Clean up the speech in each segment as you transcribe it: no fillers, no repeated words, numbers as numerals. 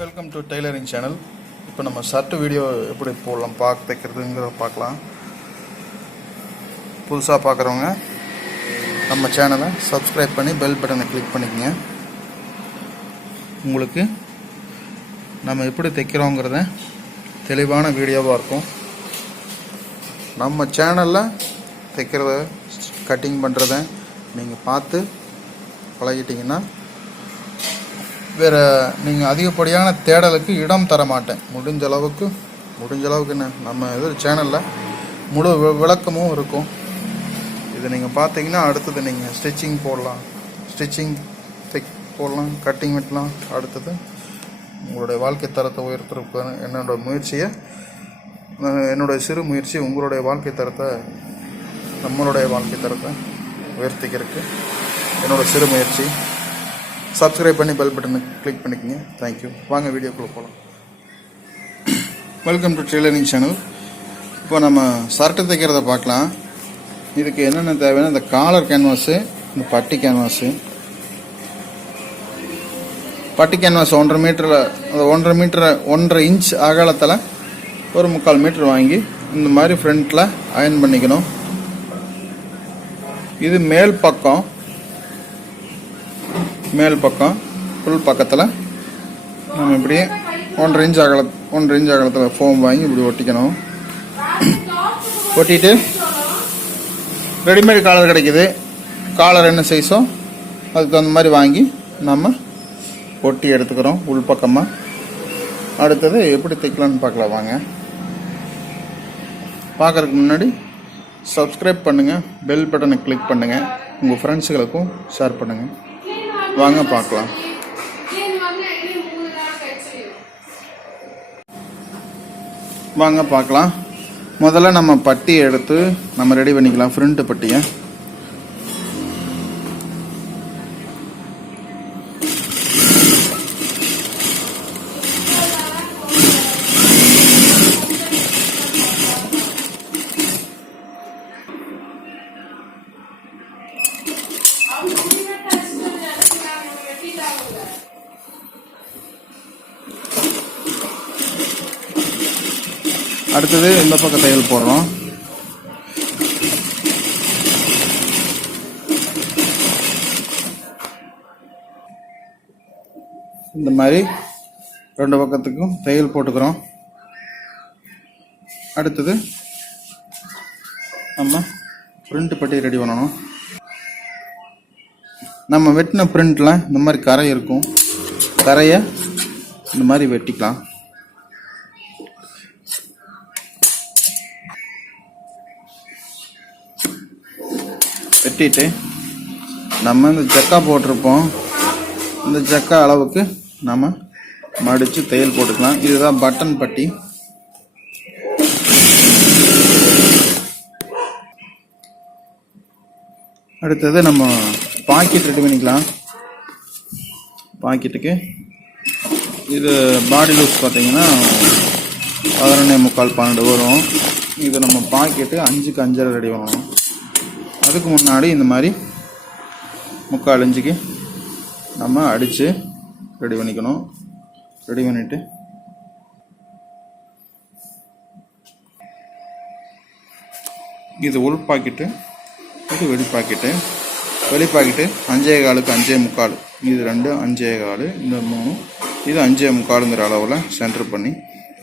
Welcome to tailoring channel. இப்போ நம்ம shirt video எப்படி போடலாம் தைக்கிறதுங்கிறத பார்க்கலாம். புதுசாக பார்க்குறவங்க நம்ம சேனலை சப்ஸ்கிரைப் பண்ணி பெல் பட்டனை கிளிக் பண்ணிக்கங்க. உங்களுக்கு நம்ம எப்படி தைக்கிறோங்கிறத தெளிவான வீடியோவாக இருக்கும். நம்ம சேனலில் தைக்கிறத கட்டிங் பண்ணுறத நீங்கள் பார்த்து பழகிட்டிங்கன்னா வேறு நீங்கள் அதிகப்படியான தேடலுக்கு இடம் தர மாட்டேன். முடிஞ்ச அளவுக்கு என்ன நம்ம இது சேனலில் முழு விளக்கமும் இருக்கும். இதை நீங்கள் பார்த்தீங்கன்னா அடுத்தது நீங்கள் ஸ்டிச்சிங் போடலாம், போடலாம், கட்டிங் வெட்டலாம். அடுத்தது உங்களுடைய வாழ்க்கை தரத்தை உயர்த்துறதுக்கு என்னுடைய சிறு முயற்சி உங்களுடைய வாழ்க்கை தரத்தை நம்மளுடைய வாழ்க்கை தரத்தை உயர்த்திக்கிறதுக்கு என்னோட சிறு முயற்சி. சப்ஸ்கிரைப் பண்ணி பெல் பட்டனை கிளிக் பண்ணிக்கோங்க. தேங்க்யூ. வாங்க வீடியோக்குள்ளே போகலாம். Welcome to tailoring channel. இப்போ நம்ம ஷர்ட்டு தைக்கிறத பார்க்கலாம். இதுக்கு என்னென்ன தேவைன்னா இந்த காலர் கேன்வாஸு, இந்த பட்டி கேன்வாஸு 1.5 மீட்டரில், அந்த 1.5 இன்ச் அகலத்தில் ஒரு 3/4 மீட்டர் வாங்கி இந்த மாதிரி ஃப்ரண்ட்டில் அயர்ன் பண்ணிக்கணும். இது மேல் பக்கம் ஃபுல் பக்கத்தில் நம்ம இப்படியே 1.5 இன்ச் அகலத்தில் ஃபோம் வாங்கி இப்படி ஒட்டிக்கணும். ஒட்டிட்டு ரெடிமேட் காலர் கிடைக்குது. காலர் என்ன சைஸோ அதுக்கு தகுந்த மாதிரி வாங்கி நம்ம ஒட்டி எடுத்துக்கிறோம் உள் பக்கமாக. அடுத்தது எப்படி தைக்கலான்னு பார்க்கலாம் வாங்க. பார்க்குறதுக்கு முன்னாடி சப்ஸ்கிரைப் பண்ணுங்கள், பெல் பட்டனை கிளிக் பண்ணுங்கள், உங்கள் ஃப்ரெண்ட்ஸுகளுக்கும் ஷேர் பண்ணுங்கள். வாங்க பார்க்கலாம். முதல்ல நம்ம பட்டியை எடுத்து நம்ம ரெடி பண்ணிக்கலாம். ஃப்ரண்ட் பட்டியை அடுத்தது இந்த பக்கம் தையல் போடுறோம். இந்த மாதிரி 2 பக்கத்துக்கும் தையல் போட்டுக்கிறோம். அடுத்தது நம்ம பிரிண்ட் பட்டி ரெடி பண்ணணும். நம்ம வெட்டின பிரிண்ட்ல இந்த மாதிரி கரை இருக்கும். கரையை இந்த மாதிரி வெட்டிக்கலாம். வெட்டிட்டு நம்ம இந்த ஜக்கா போட்டிருப்போம், இந்த ஜக்கா அளவுக்கு நம்ம மடித்து தையல் போட்டுக்கலாம். இதுதான் பட்டன் பட்டி. அடுத்தது நம்ம பாக்கெட் ரெடி பண்ணிக்கலாம். பாக்கெட்டுக்கு இது பாடி லூஸ் பார்த்தீங்கன்னா 11.75 வரும். இது நம்ம பாக்கெட்டு 5க்கு 5.5 ரெடி பண்ணணும். அதுக்கு முன்னாடி இந்த மாதிரி 3/4 இன்ச்சுக்கு நம்ம அடித்து ரெடி பண்ணிக்கணும். ரெடி பண்ணிவிட்டு இது உள் பாக்கெட்டு, இது வெளி பாக்கெட்டு. 5.25க்கு 5.75, இது 2 5.25, இந்த 3 இது 5.75ங்கிற அளவில் சென்டர் பண்ணி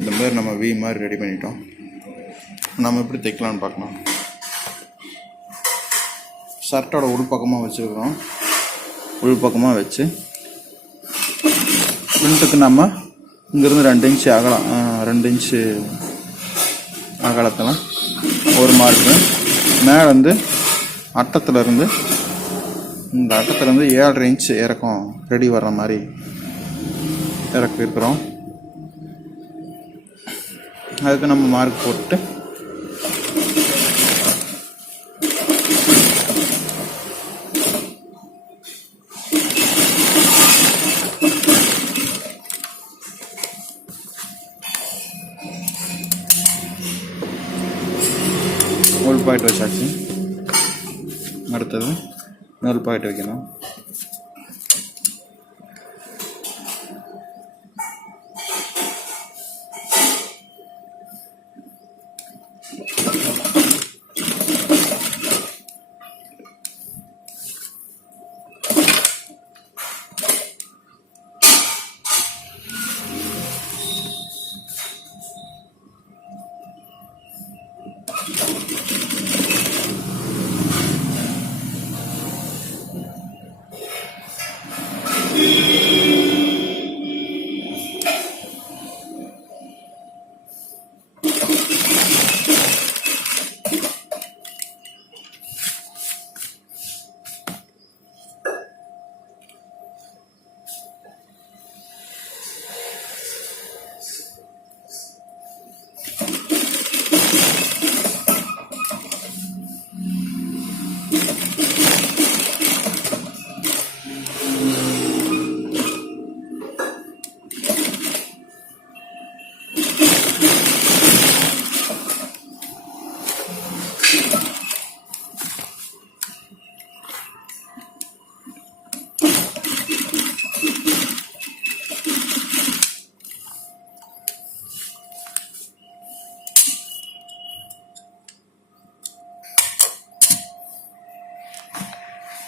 இந்த மாதிரி நம்ம வி மாதிரி ரெடி பண்ணிட்டோம். நம்ம எப்படி தைக்கலான்னு பார்க்கலாம். ஷர்ட்டோட உள்பக்கமாக வச்சுருக்கிறோம். உள்பக்கமாக வச்சு ஃப்ரண்ட்டுக்கு நம்ம இங்கேருந்து 2 இன்ச்சு அகலம், 2 இன்ச்சு அகலத்தில் ஒரு மார்க்கு. மேலே அட்டத்துலேருந்து இந்த அட்டத்துலேருந்து 7.5 இன்ச்சு இறக்கம் ரெடி வர்ற மாதிரி இருக்கிறோம். அதுக்கு நம்ம மார்க் போட்டு உள் பாயிண்ட் வச்சாச்சு. அடுத்தது மேல் பாயிண்ட் வைக்கணும்.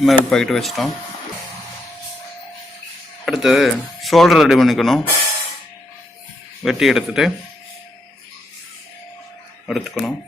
மேல் பாக்கெட் வச்சிட்டோம். அடுத்து ஷோல்டர் ரெடி பண்ணிக்கணும். வெட்டி எடுத்துக்கணும்.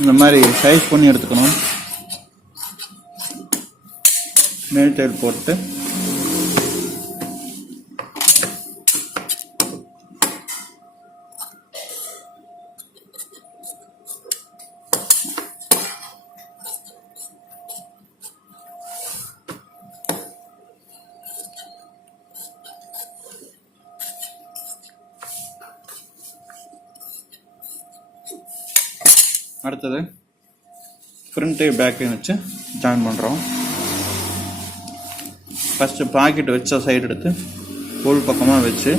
இந்த மாதிரி சைஸ் பண்ணி எடுத்துக்கணும். மேல் தையல் போட்டு அடுத்தது ஃப்ரண்ட்டு பேக்கையும் வச்சு ஜாயின் பண்ணுறோம். ஃபஸ்ட்டு பாக்கெட் வச்ச சைடு எடுத்து உள் பக்கமாக வச்சு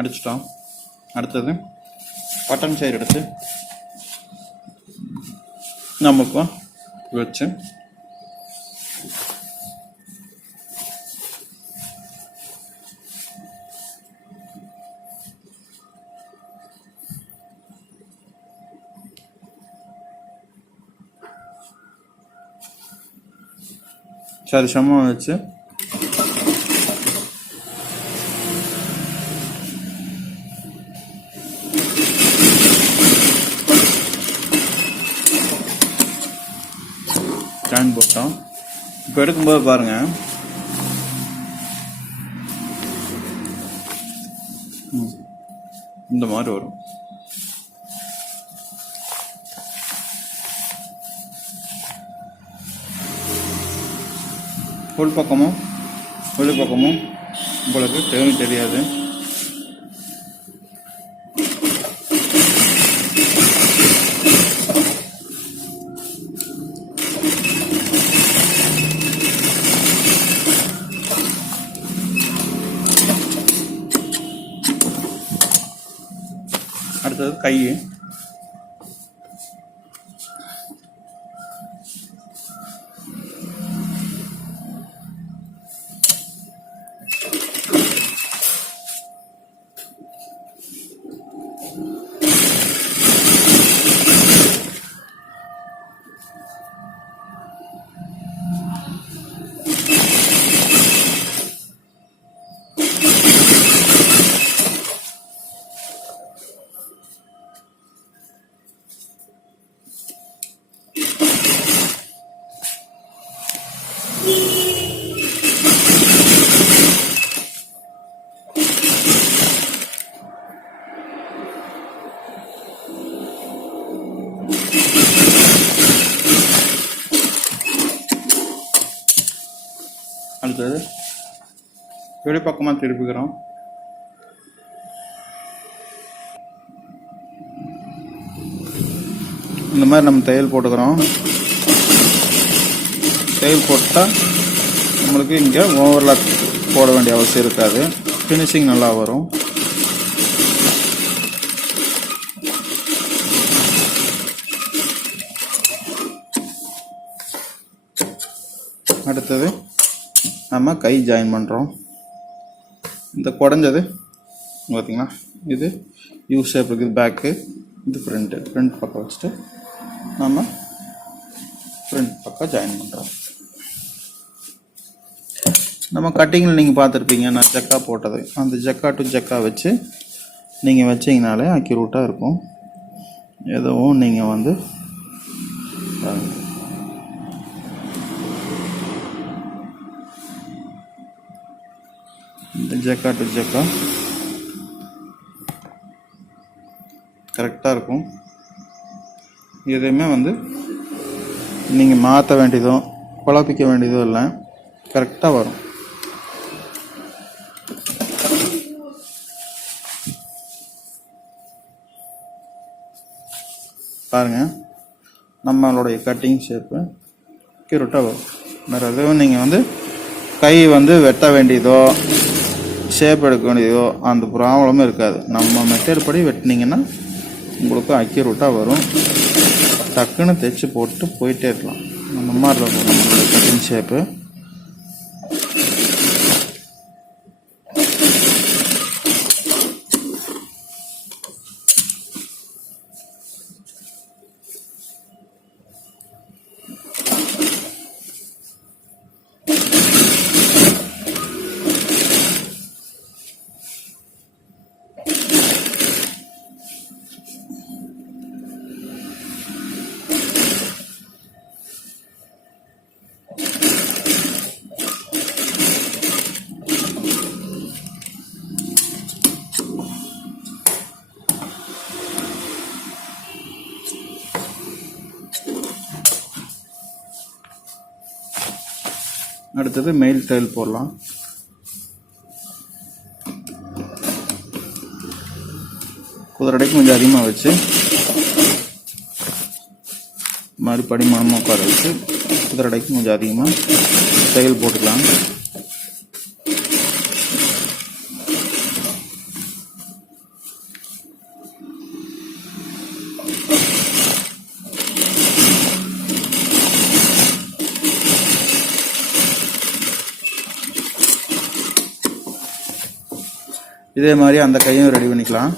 அடிச்சிட்டோம். அடுத்தது பட்டன் சைடு எடுத்து நமக்கும் வச்சு சரி சமமாக வச்சு ஜாயின் போட்டோம். இப்போ எடுக்கும்போது பாருங்க, இந்த மாதிரி வரும். உள் பக்கமும் வெளி பக்கமும் உங்களுக்கு தெரியாது. அடுத்தது கை. அடுத்தது வெளி பக்கமாக திருப்பிக்கிறோம். இந்த மாதிரி நம்ம தையல் போட்டுக்கிறோம். தையல் போட்டால் நம்மளுக்கு இங்கே ஓவர்லாக் போட வேண்டிய அவசியம் இருக்காது. ஃபினிஷிங் நல்லா வரும். அடுத்தது நம்ம கை ஜாயின் பண்ணுறோம். இந்த குடஞ்சது பார்த்தீங்கன்னா இது யூ ஷேப் இருக்குது. பேக்கு இது ஃப்ரண்ட் பக்கம் வச்சுட்டு நம்ம ஃப்ரண்ட் பக்கம் ஜாயின் பண்ணுறோம். நம்ம கட்டிங்கில் நீங்கள் பார்த்துருப்பீங்க, நான் ஜக்கா போட்டது. அந்த ஜக்கா டு ஜக்கா வச்சு நீங்கள் வச்சிங்கனாலே அக்யூரேட்டாக இருக்கும். எதுவும் நீங்கள் ஜக்கா டு ஜக்கா கரெக்டாக இருக்கும். எதையுமே வந்து நீங்கள் மாற்ற வேண்டியதோ குழப்பிக்க வேண்டியதோ இல்லை, கரெக்டாக வரும். பாருங்கள், நம்மளுடைய கட்டிங் ஷேப்பு அக்யூரேட்டாக வரும். வேறு எதுவும் நீங்கள் வந்து கை வந்து வெட்ட வேண்டியதோ ஷேப் எடுக்க வேண்டியதோ அந்த ப்ராப்ளமும் இருக்காது. நம்ம மெத்தட் படி வெட்டினீங்கன்னா உங்களுக்கு அக்யூரேட்டாக வரும். டக்குன்னு தைச்சி போட்டு போயிட்டே இருக்கலாம். அந்த மாதிரி இருக்கும் நம்மளோட கட்டிங் ஷேப்பு. அடுத்தது மெயில் டைல் போடலாம். குதிரடைக்கு கொஞ்சம் அதிகமாக வச்சு மாதிரி படிமானமாக உட்கார வச்சு குதிரடைக்கு கொஞ்சம் அதிகமாக டைல் போட்டுக்கலாம். இதே மாதிரி அந்த கையும் ரெடி பண்ணிக்கலாம்.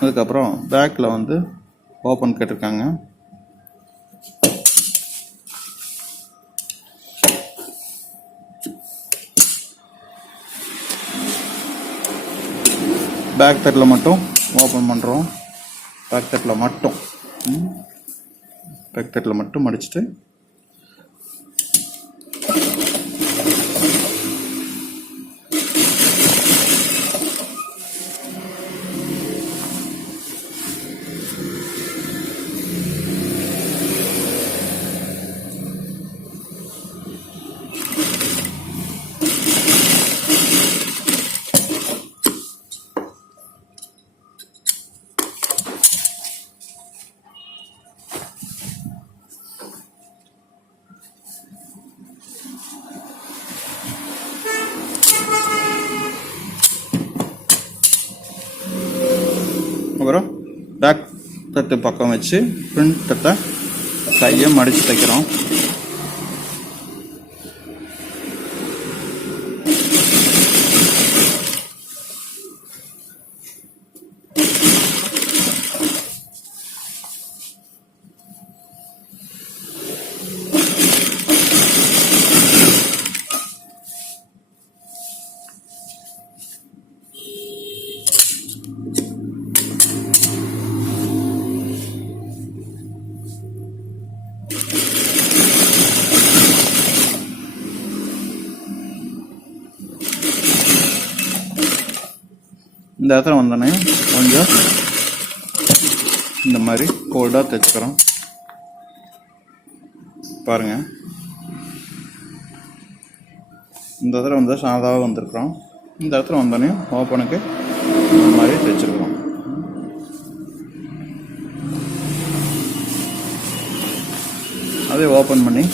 அதுக்கப்புறம் பேக்கில் வந்து ஓப்பன் கேட்டிருக்காங்க. பேக் தட்டில் மட்டும் ஓப்பன் பண்ணுறோம். பேக் தட்டில் மட்டும் மடிச்சுட்டு அப்புறம் பேக் தட்டு பக்கம் வச்சு ஃப்ரண்ட் தட்டை கையை மடித்து தைக்கிறோம். இந்த இடத்துல வந்தோடனே கொஞ்சம் இந்த மாதிரி கோல்டாக தைச்சுக்கிறோம். பாருங்கள், இந்த இடத்துல வந்து சாதாவாக வந்திருக்கிறோம். இந்த இடத்துல வந்தோடனே ஓப்பனுக்கு இந்த மாதிரி தைச்சிருக்கிறோம். அதே ஓப்பன் பண்ணி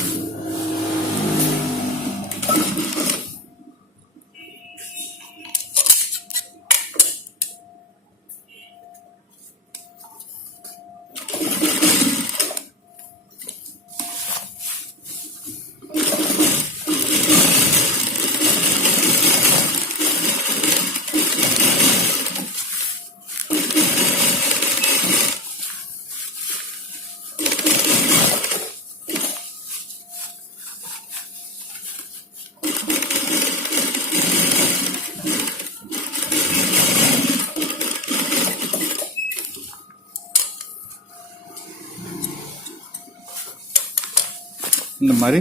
இந்த மாதிரி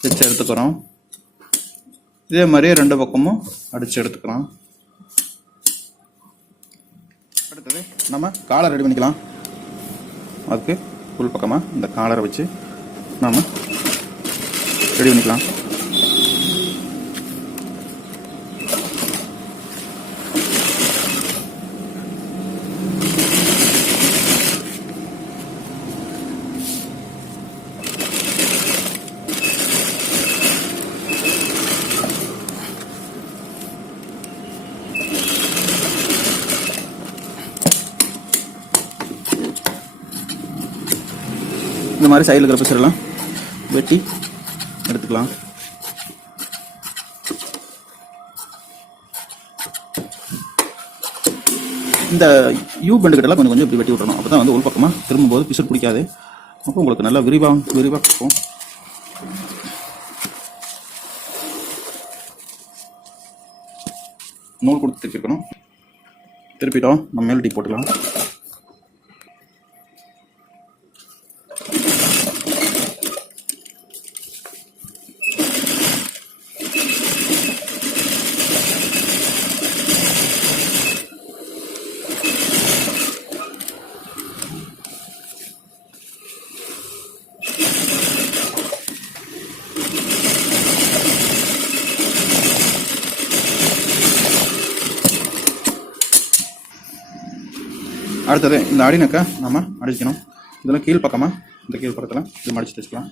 தைச்சு எடுத்துக்கிறோம். இதே மாதிரியே 2 பக்கமும் அடித்து எடுத்துக்கிறோம். அடுத்தது நம்ம காலர் ரெடி பண்ணிக்கலாம். அதுக்கு உள் பக்கமாக இந்த காலரை வச்சு நாம் ரெடி பண்ணிக்கலாம். இந்த மாதிரி சைடில் இருக்கிற பீஸெல்லாம் வெட்டி எடுத்துக்கலாம். இந்த யூ பெண்டு கிட்டலாம் கொஞ்சம் இப்படி வெட்டி விட்டுறணும். அப்போ தான் வந்து உள் பக்கமாக திரும்பும்போது பிசர் பிடிக்காது. அப்போ உங்களுக்கு நல்லா விரிவாக இருக்கும். நூல் கொடுத்து திருப்பிக்கணும். திருப்பிட்டோம். நம்ம மேல் டீ போட்டுக்கலாம். அடுத்தது இந்த அடிநக்கை நம்ம அடிக்கணும். இதெல்லாம் கீழ் பக்கமாக இந்த கீழ் பக்கத்தில் இது மடித்து தைச்சிக்கலாம்.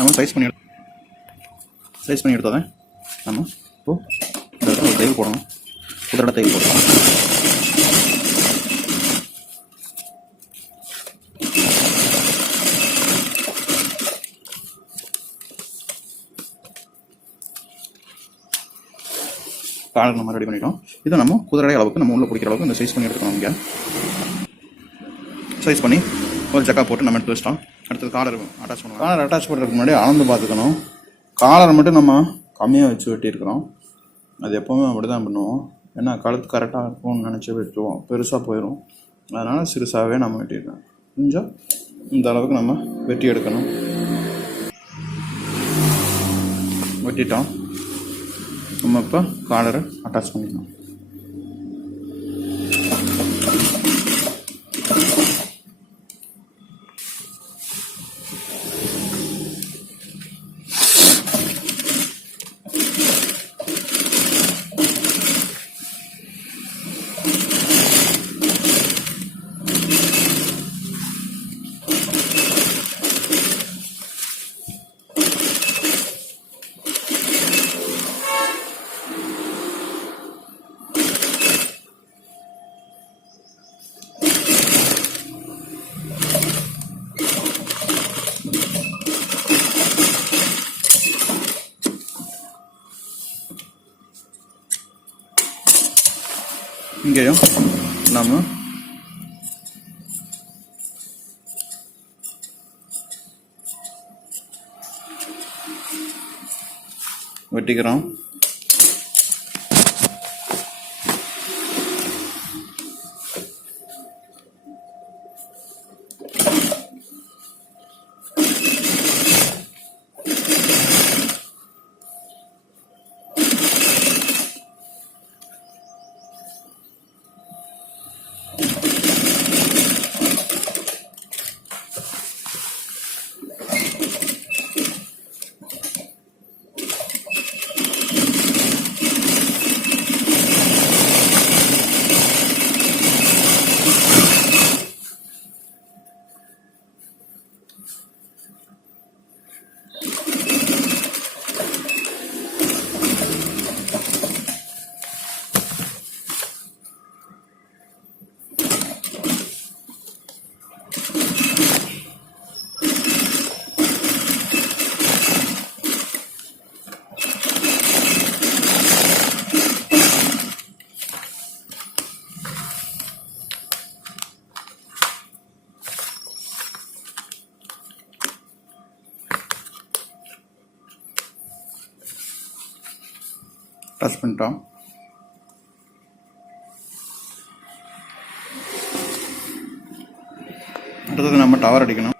நம்ம சைஸ் பண்ணி எடுத்தோம். நம்ம இப்போது இந்த இடத்துல ஒரு தையல் போடணும். குதிரை தையல் போடலாம். காலர் நம்ம ரெடி பண்ணிட்டோம். இதை நம்ம குதிரை அளவுக்கு நம்ம உள்ள பிடிக்கிற அளவுக்கு இந்த சைஸ் பண்ணி எடுத்துக்கணும். இங்கே சைஸ் பண்ணி ஒரு ஜக்கா போட்டு நம்ம எடுத்து வச்சிட்டோம். அடுத்தது காலர் அட்டாச் பண்ணுவோம். காலர் அட்டாச் பண்ணுறதுக்கு முன்னாடி அளந்து பார்த்துக்கணும். காலரை மட்டும் நம்ம கம்மியாக வச்சு வெட்டியிருக்கிறோம். அது எப்போவுமே அப்படி தான் பண்ணுவோம். ஏன்னா கழுத்து கரெக்டாக இருக்கும்னு நினச்சி வெட்டுவோம், பெருசாக போயிடும். அதனால் சிறுசாகவே நம்ம வெட்டியிருக்கோம். கொஞ்சம் இந்த அளவுக்கு நம்ம வெட்டி எடுக்கணும். வெட்டிட்டோம். நம்ம இப்போ காலரை அட்டாச் பண்ணிக்கணும். இங்கேயும் நம்ம வெட்டிக்கிறோம். டச் பண்ணிட்டோம். அடுத்தது நம்ம டவர் அடிக்கணும்.